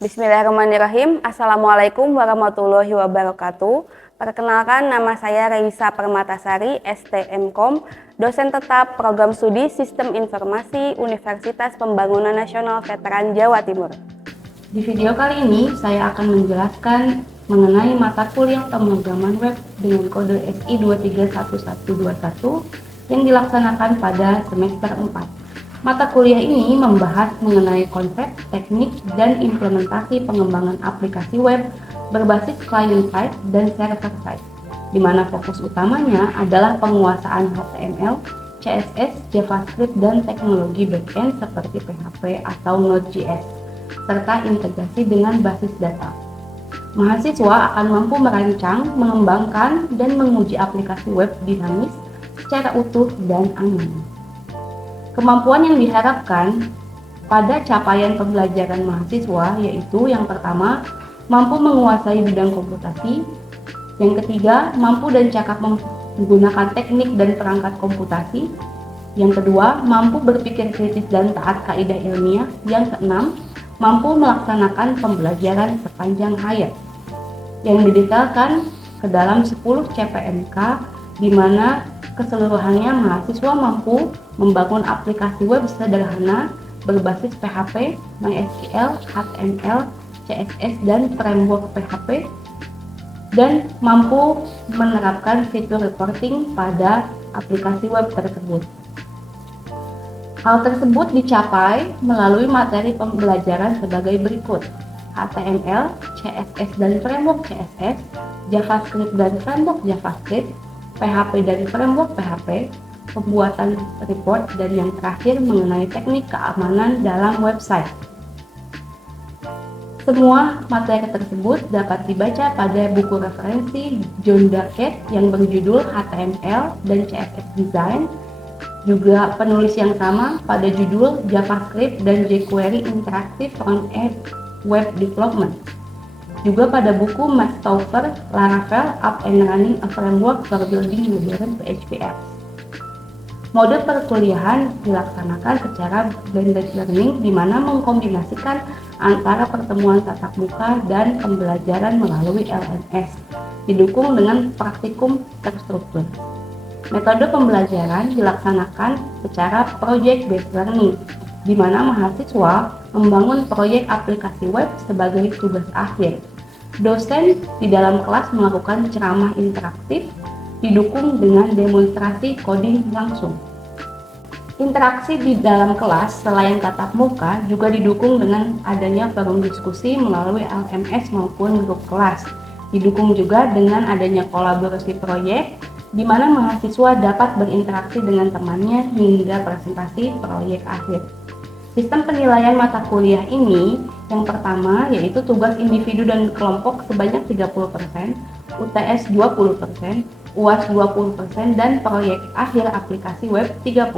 Bismillahirrahmanirrahim. Assalamualaikum warahmatullahi wabarakatuh. Perkenalkan, nama saya Reisa Permatasari, STMKOM, dosen tetap Program Studi Sistem Informasi Universitas Pembangunan Nasional Veteran Jawa Timur. Di video kali ini, saya akan menjelaskan mengenai mata kuliah pemrograman web dengan kode SI 231121 yang dilaksanakan pada semester 4. Mata kuliah ini membahas mengenai konsep, teknik, dan implementasi pengembangan aplikasi web berbasis client-side dan server-side, di mana fokus utamanya adalah penguasaan HTML, CSS, JavaScript, dan teknologi backend seperti PHP atau Node.js, serta integrasi dengan basis data. Mahasiswa akan mampu merancang, mengembangkan, dan menguji aplikasi web dinamis secara utuh dan aman. Kemampuan yang diharapkan pada capaian pembelajaran mahasiswa yaitu yang pertama, mampu menguasai bidang komputasi, yang ketiga, mampu dan cakap menggunakan teknik dan perangkat komputasi, yang kedua, mampu berpikir kritis dan taat kaidah ilmiah, yang keenam, mampu melaksanakan pembelajaran sepanjang hayat, yang didetailkan ke dalam 10 CPNK di mana keseluruhannya mahasiswa mampu membangun aplikasi web sederhana berbasis PHP, MySQL, HTML, CSS, dan framework PHP, dan mampu menerapkan fitur reporting pada aplikasi web tersebut. Hal tersebut dicapai melalui materi pembelajaran sebagai berikut: HTML, CSS, dan framework CSS, JavaScript dan framework JavaScript, PHP dan framework PHP, pembuatan report, dan yang terakhir mengenai teknik keamanan dalam website. Semua materi tersebut dapat dibaca pada buku referensi John Duckett yang berjudul HTML dan CSS Design, juga penulis yang sama pada judul JavaScript dan jQuery Interactive Front-End Web Development. Juga pada buku Matt Stauffer, Laravel, Up and Running a Framework for Building Modern PHP Apps. Mode perkuliahan dilaksanakan secara blended learning di mana mengkombinasikan antara pertemuan tatap muka dan pembelajaran melalui LMS, didukung dengan praktikum terstruktur. Metode pembelajaran dilaksanakan secara project-based learning, di mana mahasiswa membangun proyek aplikasi web sebagai tugas akhir. Dosen di dalam kelas melakukan ceramah interaktif didukung dengan demonstrasi coding langsung. Interaksi di dalam kelas selain tatap muka juga didukung dengan adanya forum diskusi melalui LMS maupun grup kelas. Didukung juga dengan adanya kolaborasi proyek di mana mahasiswa dapat berinteraksi dengan temannya hingga presentasi proyek akhir. Sistem penilaian mata kuliah ini yang pertama yaitu tugas individu dan kelompok sebanyak 30%, UTS 20%, UAS 20%, dan proyek akhir aplikasi web 30%.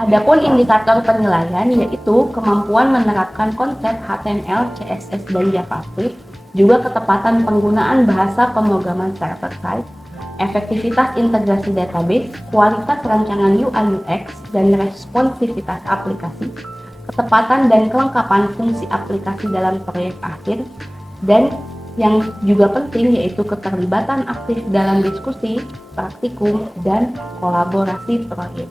Adapun indikator penilaian yaitu kemampuan menerapkan konsep HTML, CSS, dan JavaScript, juga ketepatan penggunaan bahasa pemrograman server-side, efektivitas integrasi database, kualitas rancangan UI/UX, dan responsivitas aplikasi, ketepatan dan kelengkapan fungsi aplikasi dalam proyek akhir, dan yang juga penting yaitu keterlibatan aktif dalam diskusi, praktikum, dan kolaborasi proyek.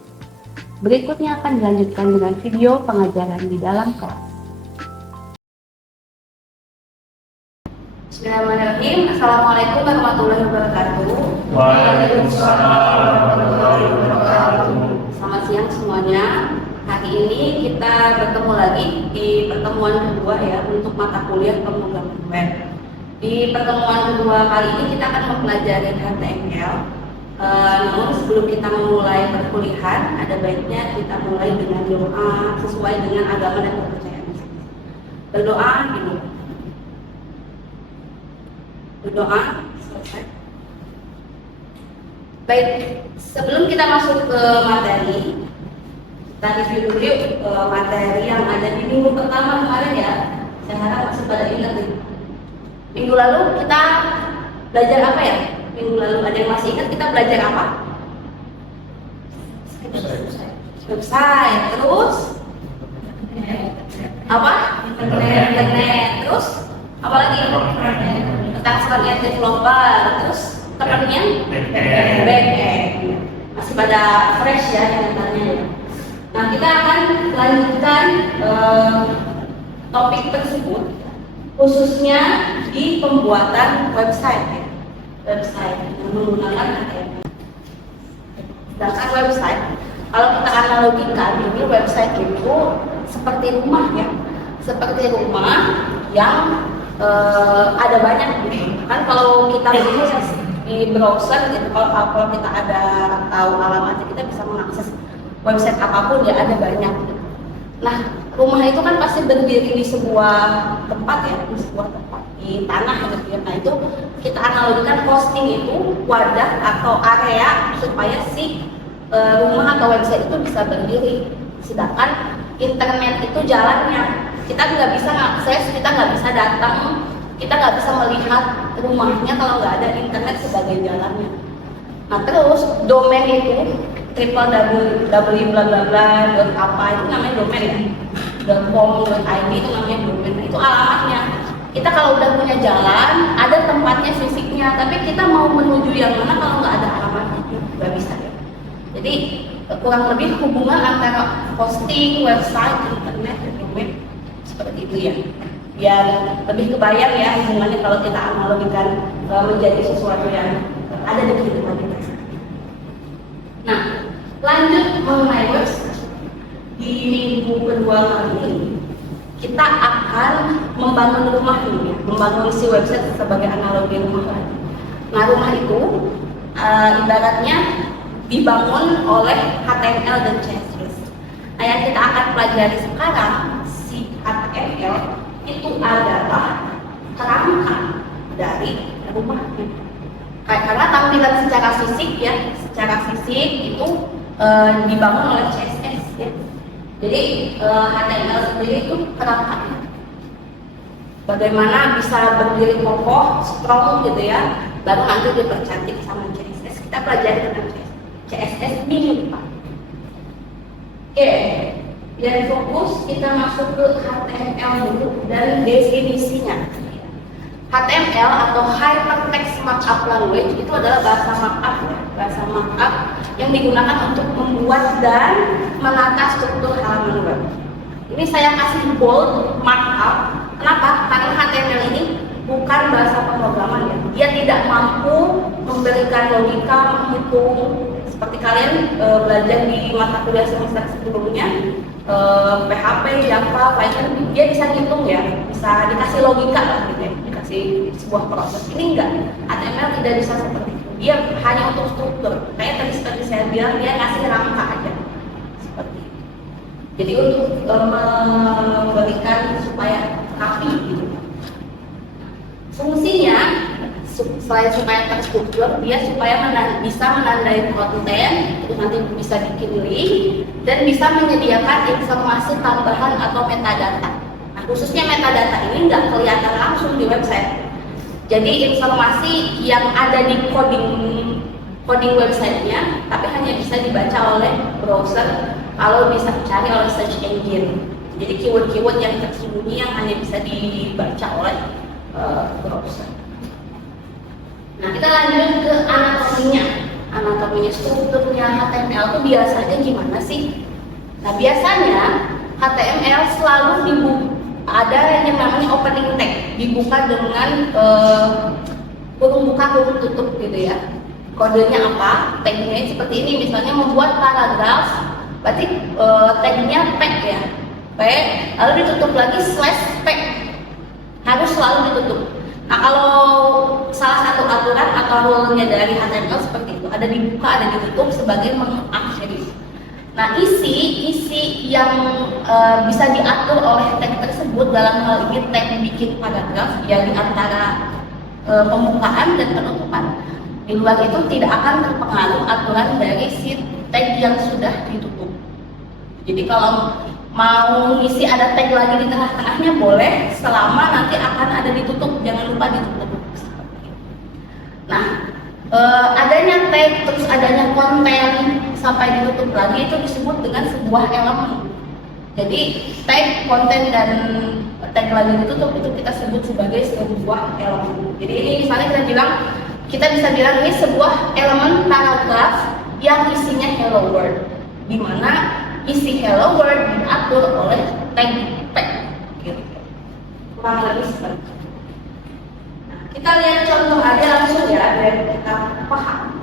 Berikutnya akan dilanjutkan dengan video pengajaran di dalam kelas. Bismillahirrahmanirrahim. Assalamualaikum warahmatullahi wabarakatuh. Waalaikumsalam warahmatullahi wabarakatuh. Selamat siang semuanya. Hari ini kita bertemu lagi di pertemuan kedua ya untuk mata kuliah pemrograman web. Di pertemuan kedua kali ini kita akan mempelajari HTML. Namun sebelum kita memulai perkuliahan, ada baiknya kita mulai dengan doa sesuai dengan agama dan kepercayaan masing-masing. Berdoa dulu. Berdoa selesai. Baik, sebelum kita masuk ke materi, kita review dulu yuk materi yang ada di minggu pertama kemarin ya. Saya harap masih pada ingat nih. Minggu lalu kita belajar apa ya? Minggu lalu ada yang masih ingat kita belajar apa? Website. Terus apa? internet, terus apalagi tentang front-end developer, terus temennya back-end. Masih pada fresh ya ingatannya. Nah, kita akan lanjutkan topik tersebut khususnya di pembuatan website yang menggunakan HTML. Sedangkan website, kalau kita analogikan, ini website itu seperti rumah ya, seperti rumah yang ada banyak gitu. Kan kalau kita di browser gitu, kalau kita ada tahu alamatnya, kita bisa mengakses website apapun ya, ada banyak gitu. Nah, rumah itu kan pasti berdiri di sebuah tempat ya, di sebuah tempat di tanah gitu ya. Nah, itu kita analogikan hosting itu wadah atau area supaya si rumah atau website itu bisa berdiri. Sedangkan internet itu jalannya. Kita nggak bisa akses, kita nggak bisa datang, kita nggak bisa melihat rumahnya kalau nggak ada internet sebagai jalannya. Nah, terus domain itu www apa itu namanya domain ya, .com.id itu namanya domain. Itu alamatnya. Kita kalau udah punya jalan, ada tempatnya fisiknya, tapi kita mau menuju yang mana kalau nggak ada alamatnya, nggak bisa ya. Jadi kurang lebih hubungan antara hosting, website, internet, dan domain seperti itu ya. Biar lebih kebayang ya hubungannya kalau kita analogikan menjadi sesuatu yang ada di kehidupan kita. Nah, lanjut mengenai website. Di minggu kedua kali ini kita akan membangun rumah ini, membangun si website sebagai analogi rumah lagi. Nah, rumah itu ibaratnya dibangun oleh HTML dan CSS. Nah, yang kita akan pelajari sekarang, si HTML itu adalah kerangka dari rumahnya. Karena tampilan secara fisik ya, secara fisik itu dibangun oleh CSS ya. Jadi HTML sendiri itu kerangkanya. Bagaimana bisa berdiri kokoh, strong gitu ya, baru nanti dipercantik sama CSS. Kita pelajari tentang CSS minggu depan. Oke, biar fokus kita masuk ke HTML dulu dan definisinya. HTML atau Hypertext Markup Language itu adalah bahasa markup yang digunakan untuk membuat dan menata struktur halaman web. Ini saya kasih bold markup. Kenapa? Karena HTML ini bukan bahasa pemrograman ya. Dia tidak mampu memberikan logika, menghitung seperti kalian belajar di mata kuliah semester sebelumnya. PHP, Java, Python, dia bisa ngitung ya, bisa dikasih logika lah gitu ya, dikasih sebuah proses. Ini enggak, HTML tidak bisa seperti itu. Dia hanya untuk struktur. Kayak tadi seperti saya bilang, dia ngasih rangka aja seperti itu. Jadi untuk memberikan supaya rapi gitu. Fungsinya selain supaya terstruktur, dia supaya bisa menandai konten, terus nanti bisa bikin link dan bisa menyediakan informasi tambahan atau metadata. Nah, khususnya metadata ini nggak kelihatan langsung di website. Jadi informasi yang ada di coding websitenya, tapi hanya bisa dibaca oleh browser kalau bisa dicari oleh search engine. Jadi keyword-keyword yang tersembunyi yang hanya bisa dibaca oleh browser. Nah, kita lanjut ke anatominya, strukturnya HTML itu biasanya gimana sih? Nah, biasanya HTML selalu ada yang namanya opening tag, dibuka dengan kurung buka kurung tutup gitu ya. Kodenya apa? Tagnya seperti ini, misalnya membuat paragraf, berarti tagnya tag ya, P, lalu ditutup lagi /p, harus selalu ditutup. Nah, kalau salah satu aturan atau rule-nya dari HTML seperti itu, ada dibuka, ada ditutup sebagai mengakhiri. Nah, isi yang bisa diatur oleh tag tersebut, dalam hal ini tag bikin paragraf ya, di antara pembukaan dan penutupan. Di luar itu tidak akan terpengaruh aturan dari si tag yang sudah ditutup. Jadi kalau mau isi ada tag lagi di tengah-tengahnya boleh, selama nanti akan ada ditutup, jangan lupa ditutup. Nah, adanya tag terus adanya konten sampai ditutup lagi itu disebut dengan sebuah elemen. Jadi tag, konten, dan tag lagi ditutup itu kita sebut sebagai sebuah elemen. Jadi ini misalnya kita bisa bilang ini sebuah elemen paragraf yang isinya hello world, di mana isi hello world diatur oleh tag. Gitu. Kurang lebih seperti itu. Nah, kita lihat contoh aja langsung ya biar kita paham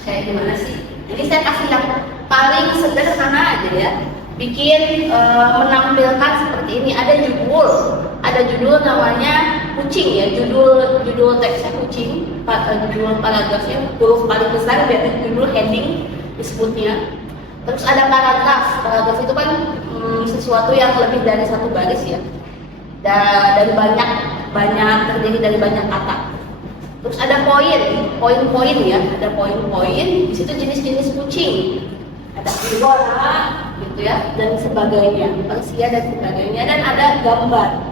kayak gimana sih. Jadi saya kasih yang paling sederhana aja ya. Bikin menampilkan seperti ini, ada judul namanya kucing ya, judul teksnya kucing, judul paragrafnya huruf paling besar biar judul heading disebutnya. Terus ada paragraf itu kan sesuatu yang lebih dari satu baris ya, dari banyak terdiri dari banyak kata. Terus ada poin-poin ya, ada poin-poin di situ jenis-jenis kucing, ada Angora gitu ya, dan sebagainya, Persia dan sebagainya, dan ada gambar.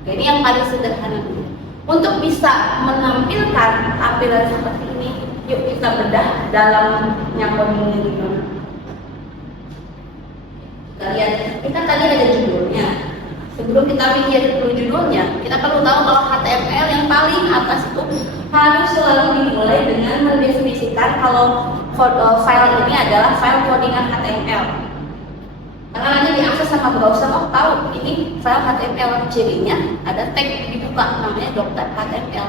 Oke, ini yang paling sederhana dulu. Untuk bisa menampilkan tampilan seperti ini, yuk kita bedah dalamnya coding ini gimana. Kita lihat, kita tadi ada judulnya. Sebelum kita bikin dulu judulnya, kita perlu tahu kalau HTML yang paling atas itu harus selalu dimulai dengan mendefinisikan kalau file ini adalah file codingan HTML. Karena nanti diakses sama browser, tahu ini file HTML, cirinya ada tag dibuka namanya doc.html.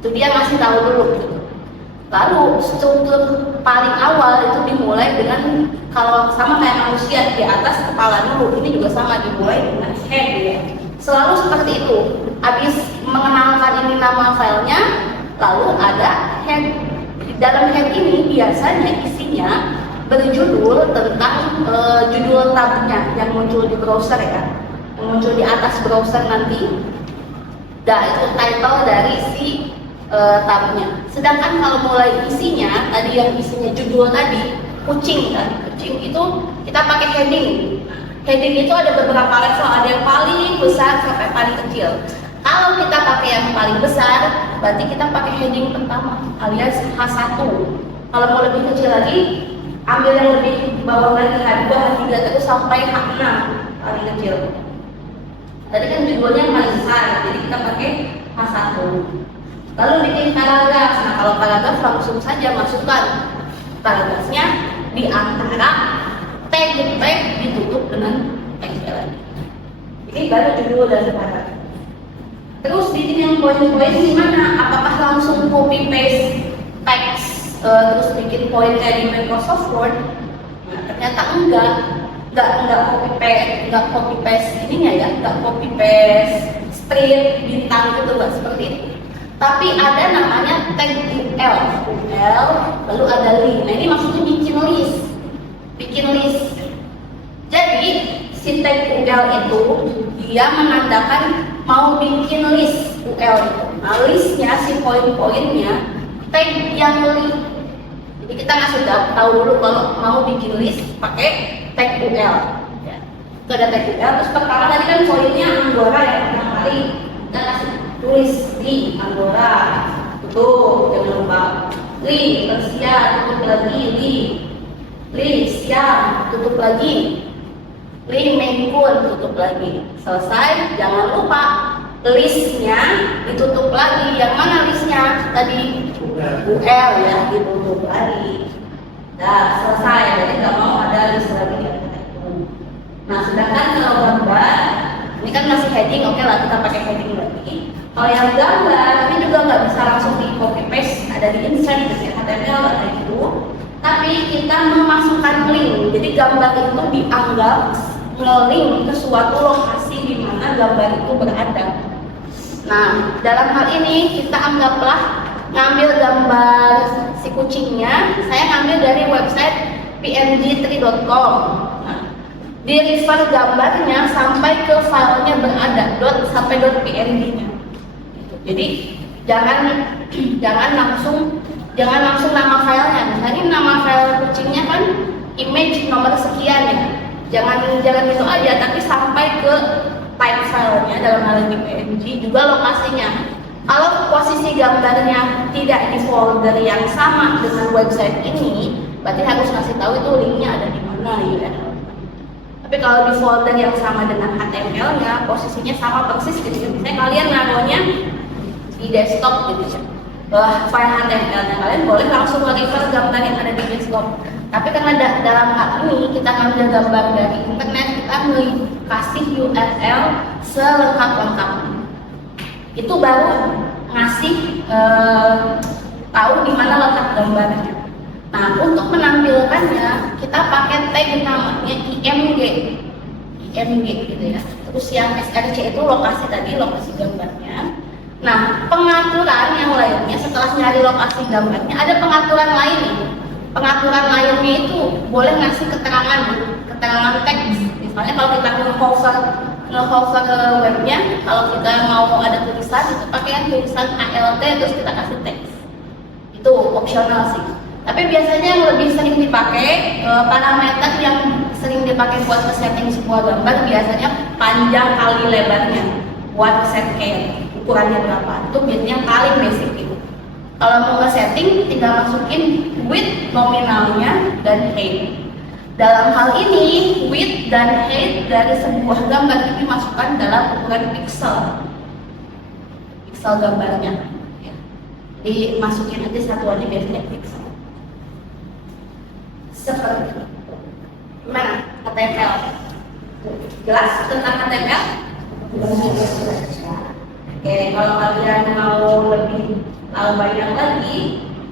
Itu dia ngasih tahu dulu gitu. Lalu struktur paling awal itu dimulai dengan, kalau sama kayak manusia, di atas kepala dulu, ini juga sama, dimulai dengan head ya. Selalu seperti itu. Habis mengenalkan ini nama filenya, lalu ada head. Di dalam head ini biasanya isinya berjudul tentang judul tabnya yang muncul di browser ya, yang muncul di atas browser nanti. Nah, itu title dari si tabnya. Sedangkan kalau mulai isinya, tadi yang isinya judul tadi, kucing kan, kucing itu kita pakai heading. Heading itu ada beberapa level, ada yang paling besar sampai paling kecil. Kalau kita pakai yang paling besar, berarti kita pakai heading pertama alias H1. Kalau mau lebih kecil lagi, ambil yang lebih bawah lagi, H2, H3 terus sampai H6 paling kecil. Tadi kan judulnya yang paling besar, jadi kita pakai H1. Lalu bikin paragraf. Nah, kalau paragraf langsung saja masukkan paragrafnya di antara tag ditutup dengan tag lagi. Ini baru judul dan paragraf. Terus bikin yang poin-poin gimana? Apakah langsung copy paste teks terus bikin poin kayak di Microsoft Word? Nah, ternyata enggak copy paste ininya ya, enggak copy paste strip bintang gitu, enggak seperti ini. Tapi ada namanya tag UL, lalu ada link. Nah, ini maksudnya bikin list. Jadi si tag UL itu dia menandakan mau bikin list UL itu. Nah, listnya si poin-poinnya tag yang link. Jadi kita ngasih tahu dulu kalau mau bikin list pakai tag UL. Ya. Itu ada tag UL. Terus pertama tadi kan poinnya Angora ya, pertama kali kita kasih tulis di Angora, tutup, jangan lupa. Li Persia, tutup lagi. Li Siam, tutup lagi. Li Mengkun, tutup lagi. Selesai, jangan lupa listnya ditutup lagi. Yang mana listnya? Tadi UL ya, ditutup lagi. Nah, selesai, jadi nggak mau ada list lagi. Nah, sedangkan kalau gambar, ini kan masih heading, oke lah kita pakai heading lagi. Kalau yang gambar, ini juga nggak bisa langsung di copy paste, ada di insert, di HTML, ada gitu. Tapi kita memasukkan link, jadi gambar itu dianggap nge-link ke suatu lokasi di mana gambar itu berada. Nah, dalam hal ini kita anggaplah ngambil gambar si kucingnya, saya ngambil dari website png3.com. Nah, di refer gambarnya sampai ke filenya berada sampai .png-nya. Jadi jangan langsung nama filenya. Misalnya nama file kucingnya kan image nomor sekian ya. Jangan itu aja, tapi sampai ke type filenya dalam hal ini PNG, juga lokasinya. Kalau posisi gambarnya tidak di folder yang sama dengan website ini, berarti harus ngasih tahu itu linknya ada di mana ya. Tapi kalau di folder yang sama dengan HTML-nya, posisinya sama persis gitu ya. Misalnya kalian naruhnya di desktop gitu ya. File HTML-nya kalian boleh langsung nge-refer gambar yang ada di desktop. Tapi karena dalam hal ini kita ngambil gambar dari internet, kita kasih URL selengkap-lengkapnya. Itu baru ngasih tahu di mana letak gambarnya. Nah, untuk menampilkannya kita pakai tag namanya IMG gitu ya. Terus yang SRC itu lokasi tadi, lokasi gambarnya. Nah, pengaturan yang lainnya setelah nyari lokasi gambarnya ada pengaturan lain nih. Pengaturan lainnya itu boleh ngasih keterangan teks. Misalnya kalau kita nge-hover ke webnya, kalau kita mau ada tulisan itu pakai tulisan ALT terus kita kasih teks. Itu opsional sih. Tapi biasanya yang lebih sering dipakai parameter yang sering dipakai buat setting sebuah gambar biasanya panjang kali lebarnya buat set kayak ukurannya berapa. Itu biasanya yang paling basic itu. Kalau mau nge-setting tinggal masukin width nominalnya dan height. Dalam hal ini width dan height dari sebuah gambar itu dimasukkan dalam ukuran pixel gambarnya. Dimasukin aja satuannya biasanya pixel. Seperti itu. Gimana? HTML. Jelas tentang HTML? Oke, kalau kalian mau lebih banyak lagi,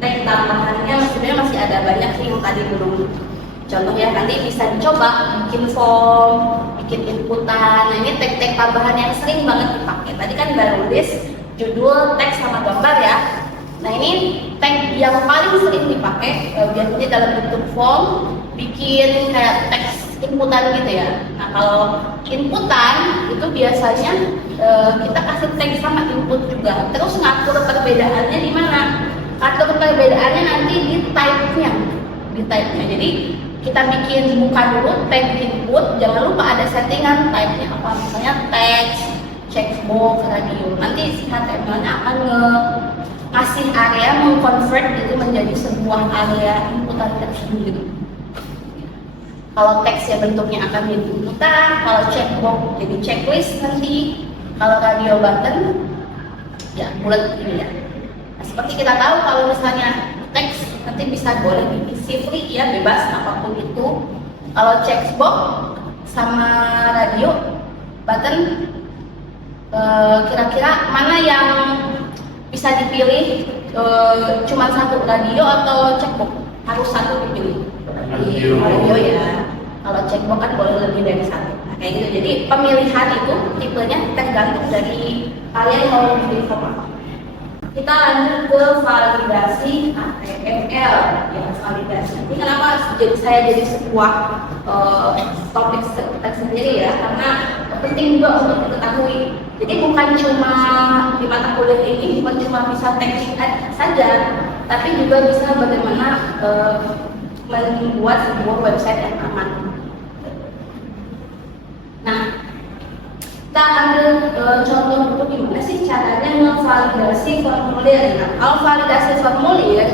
tag tambahannya sebenarnya masih ada banyak sih yang tadi belum. Contoh ya, nanti bisa dicoba bikin form, bikin inputan. Nah, ini tag-tag tambahan yang sering banget dipakai. Tadi kan baru list, judul, teks sama gambar ya. Nah, ini tag yang paling sering dipakai biasanya dalam bentuk form, bikin kayak teks inputan gitu ya. Nah, kalau inputan itu biasanya kita kasih tag sama input juga. Terus ngatur perbedaannya di mana? Atur perbedaannya nanti di type-nya. Jadi kita bikin buka dulu tag input, jangan lupa ada settingan type-nya apa, misalnya text, checkbox, radio. Nanti si HTML-nya akan ngasih area mengconvert itu menjadi sebuah area inputan tersendiri. Kalau teks ya bentuknya akan jadi inputan, kalau checkbox jadi checklist nanti, kalau radio button ya bulat ini ya. Nah, seperti kita tahu kalau misalnya teks nanti bisa boleh diisi free ya, bebas apapun itu. Kalau checkbox sama radio button kira-kira mana yang bisa dipilih? Cuma satu, radio atau checkbox? Harus satu dipilih. Radio ya. Kalau checkbox kan boleh lebih dari satu. Nah, kayak gitu. Jadi pemilihan itu tipenya tergantung dari kalian mau memilih apa. Kita lanjut ke validasi HTML. Ya, validasi. Ini kenapa saya jadi sebuah topik tersendiri ya? Karena penting juga untuk diketahui. Jadi bukan cuma di mata kuliah ini bukan cuma bisa teknik saja, tapi juga bisa bagaimana membuat sebuah website yang aman. Nah, kita ambil contoh dulu gimana sih caranya ngevalidasi formulir. Nah, kalau validasi formulir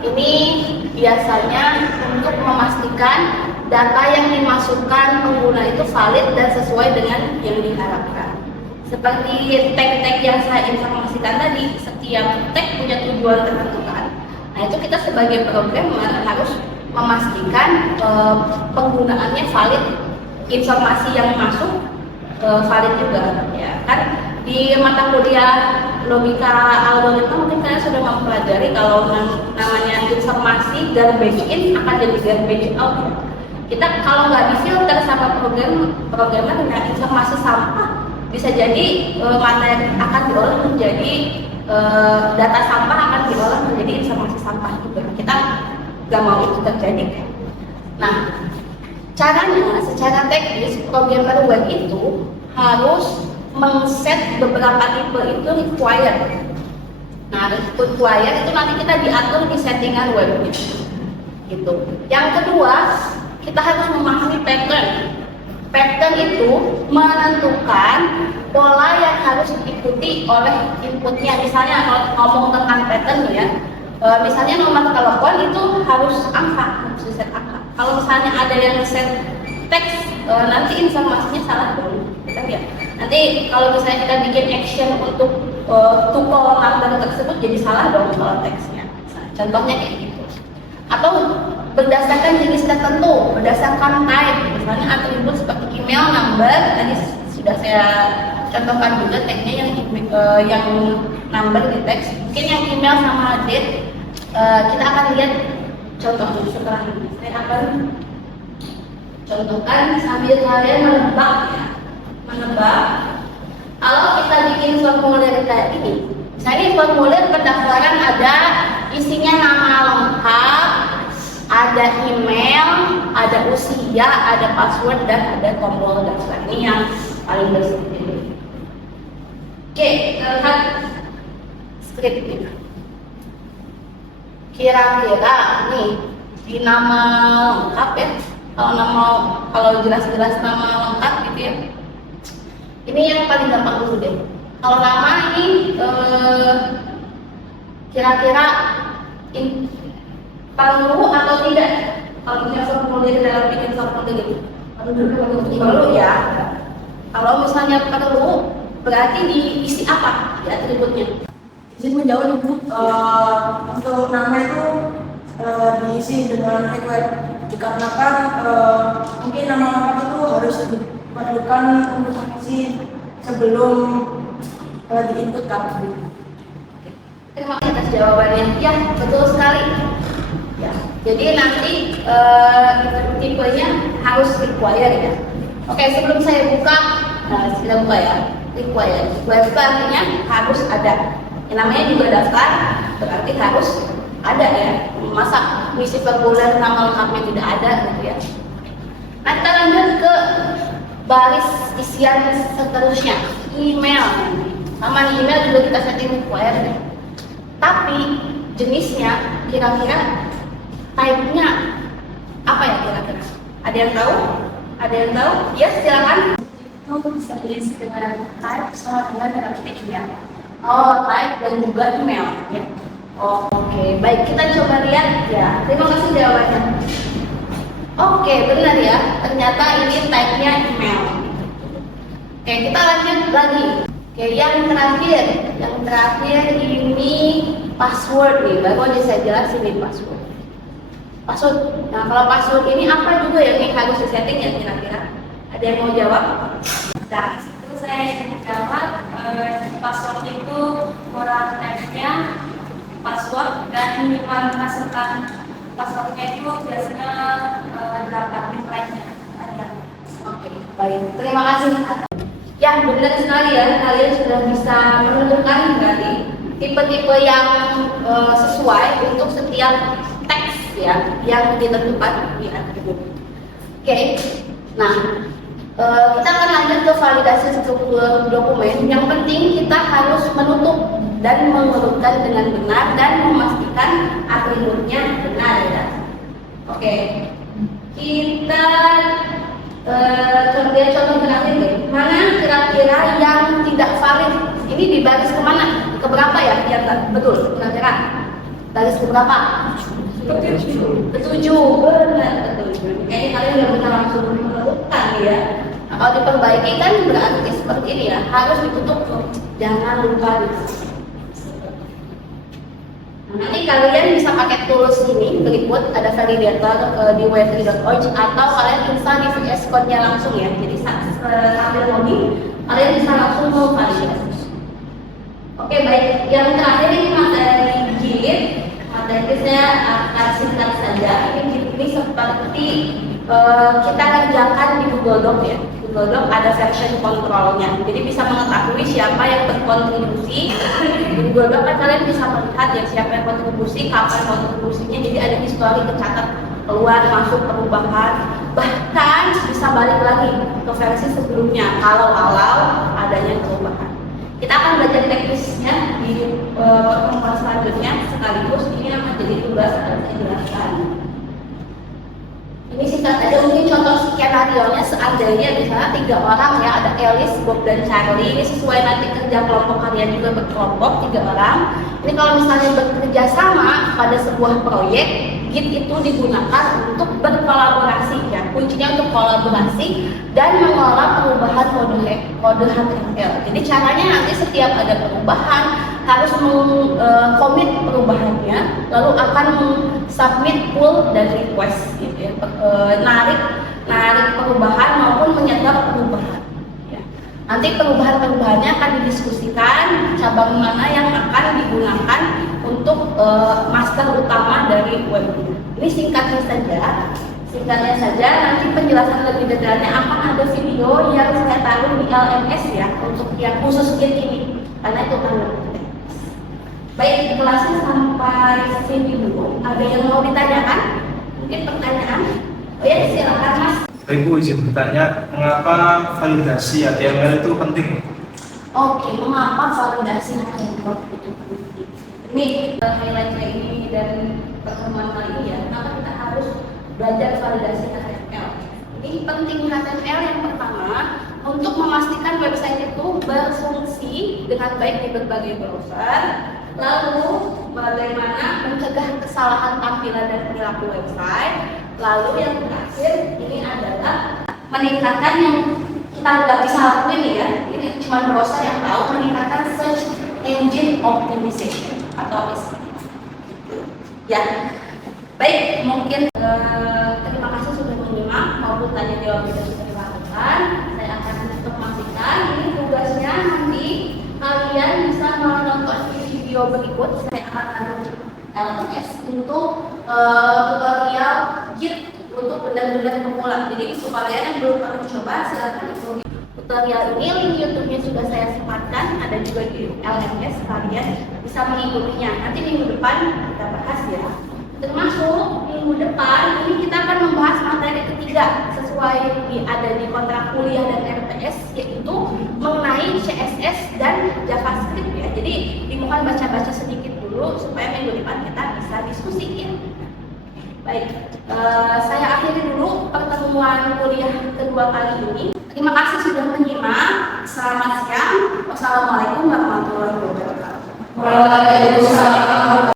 ini biasanya untuk memastikan data yang dimasukkan pengguna itu valid dan sesuai dengan yang diharapkan. Seperti tag-tag yang saya informasikan tadi, setiap tag punya tujuan tertentu kan. Nah, itu kita sebagai programmer harus memastikan penggunaannya valid, informasi yang masuk valid juga ya kan. Di mata kuliah logika algoritma mungkin kalian sudah mempelajari kalau namanya informasi garbage in akan jadi garbage out. Kita kalau nggak difilter sama programmer dengan informasi sampah, bisa jadi materi akan diolah menjadi data sampah akan diolah menjadi informasi sampah juga. Kita nggak mau itu terjadi kan. Nah, caranya secara teknis programmer web itu harus men-set beberapa tipe itu required. Nah, required itu nanti kita diatur di settingan webnya gitu. Yang kedua, kita harus memahami pattern. Pattern itu menentukan pola yang harus diikuti oleh inputnya. Misalnya kalau ngomong tentang pattern ya, misalnya nomor telepon itu harus angka, harus set angka. Kalau misalnya ada yang set teks nanti informasinya salah dong, kan ya. Nanti kalau misalnya kita bikin action untuk tuple number tersebut jadi salah dong kalau teksnya. Nah, contohnya kayak gitu. Atau berdasarkan jenis tertentu, berdasarkan type, misalnya atribut seperti email, number, tadi sudah saya contohkan juga teksnya yang number di teks. Mungkin yang email sama date, kita akan lihat contohnya setelah ini. Saya akan contohkan sambil kalian menebak ya. Menebak, kalau kita bikin formulir kayak ini, misalnya formulir pendaftaran ada isinya nama lengkap, ada email, ada usia, ada password, dan ada tombol daftar. Ini yang paling bersih. Oke, kita lihat scriptnya. Kira-kira nih di nama lengkap ya, kalau jelas-jelas nama lengkap gitu ya. Ini yang paling gampang dulu deh. Kalau nama ini kira-kira perlu atau tidak? Kalau misalnya formulir dalam bikin formulir itu perlu ya. Kalau misalnya perlu, berarti diisi apa di atributnya? Izin menjawab Ibu, untuk nama itu diisi dengan required dikarenakan mungkin nama lengkap itu harus diperlukan untuk mengisi sebelum di-input KPU. Terima kasih atas jawabannya. Ya, betul sekali. Ya, jadi nanti tipenya harus required ya. Oke, sebelum saya buka, kita buka ya. Required itu artinya harus ada. Yang namanya juga daftar, berarti harus ada ya. Masa misi formulir nama lengkapnya tidak ada gitu ya. Nah, kita lanjut ke baris isian seterusnya. Email. Sama di email juga kita setting required ya. Tapi jenisnya kira-kira type-nya apa ya kira-kira? Ada yang tahu? Ada yang tahu? Ya, silakan. Itu bisa diisi dengan type sama dengan karakter email. Oh, type dan juga email. Ya. Oke, baik, kita coba lihat ya. Terima kasih jawabannya. Oke, benar ya. Ternyata ini type-nya email. Oke, kita lanjut lagi. Oke, yang terakhir ini password nih. Baru aja saya jelasin nih password. Password. Nah, kalau password ini apa juga yang harus disetting ya kira-kira? Ada yang mau jawab? Nah, itu saya jawab password itu kurang teksnya password dan minimal menghasilkan passwordnya itu biasanya 8 lainnya ada. Oke, baik. Terima kasih. Ya, benar sekali ya. Kalian sudah bisa menentukan berarti tipe-tipe yang sesuai untuk setiap teks ya yang ditentukan di atribut. Oke. Nah, kita akan lanjut ke validasi struktur dokumen. Yang penting kita harus menutup dan mengurutkan dengan benar dan memastikan atributnya benar ya. Oke. Kita lihat contoh terakhir deh. Mana kira-kira yang tidak valid? Ini di baris kemana? Keberapa ya? Ya betul. Kira-kira baris keberapa? Ketujuh. Benar betul. Kayaknya kalian udah bisa langsung menemukan ya. Nah, kalau diperbaiki kan berarti seperti ini ya. Harus ditutup. Jangan lupa. Nanti kalian bisa pakai tools ini berikut, ada validator di w3.org atau kalian install di VS Code-nya langsung ya. Jadi sambil loading kalian bisa langsung memvalidasi. Oke, baik. Yang terakhir ini materi jilid. Materi saya akan singkat saja. Ini seperti kita kerjakan di Google Doc ya. Google Doc ada version control-nya. Jadi bisa mengetahui siapa yang berkontribusi. Di Google Doc kan kalian bisa melihat ya siapa yang kontribusi, kapan kontribusinya. Jadi ada histori tercatat keluar, masuk, perubahan. Bahkan bisa balik lagi ke versi sebelumnya kalau adanya perubahan. Kita akan belajar teknisnya di pertemuan selanjutnya sekaligus ini akan jadi tugas yang saya jelaskan. Ini singkat aja mungkin contoh skenario-nya seandainya misalnya 3 orang ya, ada Alice, Bob dan Charlie. Ini sesuai nanti kerja kelompok kalian juga berkelompok 3 orang. Ini kalau misalnya bekerja sama pada sebuah proyek, Git itu digunakan untuk berkolaborasi ya, kuncinya untuk kolaborasi dan mengolah perubahan kode HTML. Jadi caranya nanti setiap ada perubahan harus mengkomit perubahannya, lalu akan submit pull dan request gitu ya, narik perubahan maupun menyetor perubahan. Nanti perubahan-perubahannya akan didiskusikan cabang mana yang akan digunakan untuk master utama dari webnya. Ini singkatnya saja, nanti penjelasan lebih detailnya akan ada video yang saya taruh di LMS ya, untuk yang khusus Git ini, karena itu akan lebih teknis. Baik, kelasnya sampai sini dulu. Ada yang mau ditanyakan? Mungkin pertanyaan? Oh ya, silakan Mas. Ibu izin bertanya, mengapa validasi HTML itu penting? Oke, mengapa validasi HTML itu penting? Ini highlightnya ini dan pertemuan kali ini ya, kenapa kita harus belajar validasi HTML? Ini penting HTML yang pertama untuk memastikan website itu berfungsi dengan baik di berbagai browser. Lalu bagaimana mencegah kesalahan tampilan dan perilaku website. Lalu yang terakhir ini adalah meningkatkan yang kita nggak bisa lakuin ya, ini cuma browser yang tahu, meningkatkan search engine optimization atau SEO. Ya, baik, mungkin terima kasih sudah menyimak maupun tanya jawab yang sudah dilakukan. Saya akan informasikan ini tugasnya, nanti kalian bisa menonton video berikut. Saya akan taruh LMS untuk tutorial Git untuk benar-benar pemula. Jadi supaya yang belum pernah coba silahkan ikuti tutorial ini. Link YouTube-nya sudah saya sempatkan, ada juga di LMS, kalian bisa mengikutinya. Nanti minggu depan kita bahas ya. Termasuk minggu depan ini kita akan membahas materi ketiga sesuai ada di kontrak kuliah dan RTS, yaitu mengenai CSS dan JavaScript ya. Jadi dimohon baca-baca sedikit dulu supaya minggu depan kita bisa diskusi ya. Baik, saya akhiri dulu pertemuan kuliah kedua kali ini. Terima kasih sudah menyimak. Selamat siang. Wassalamualaikum warahmatullahi wabarakatuh. Waalaikumsalam.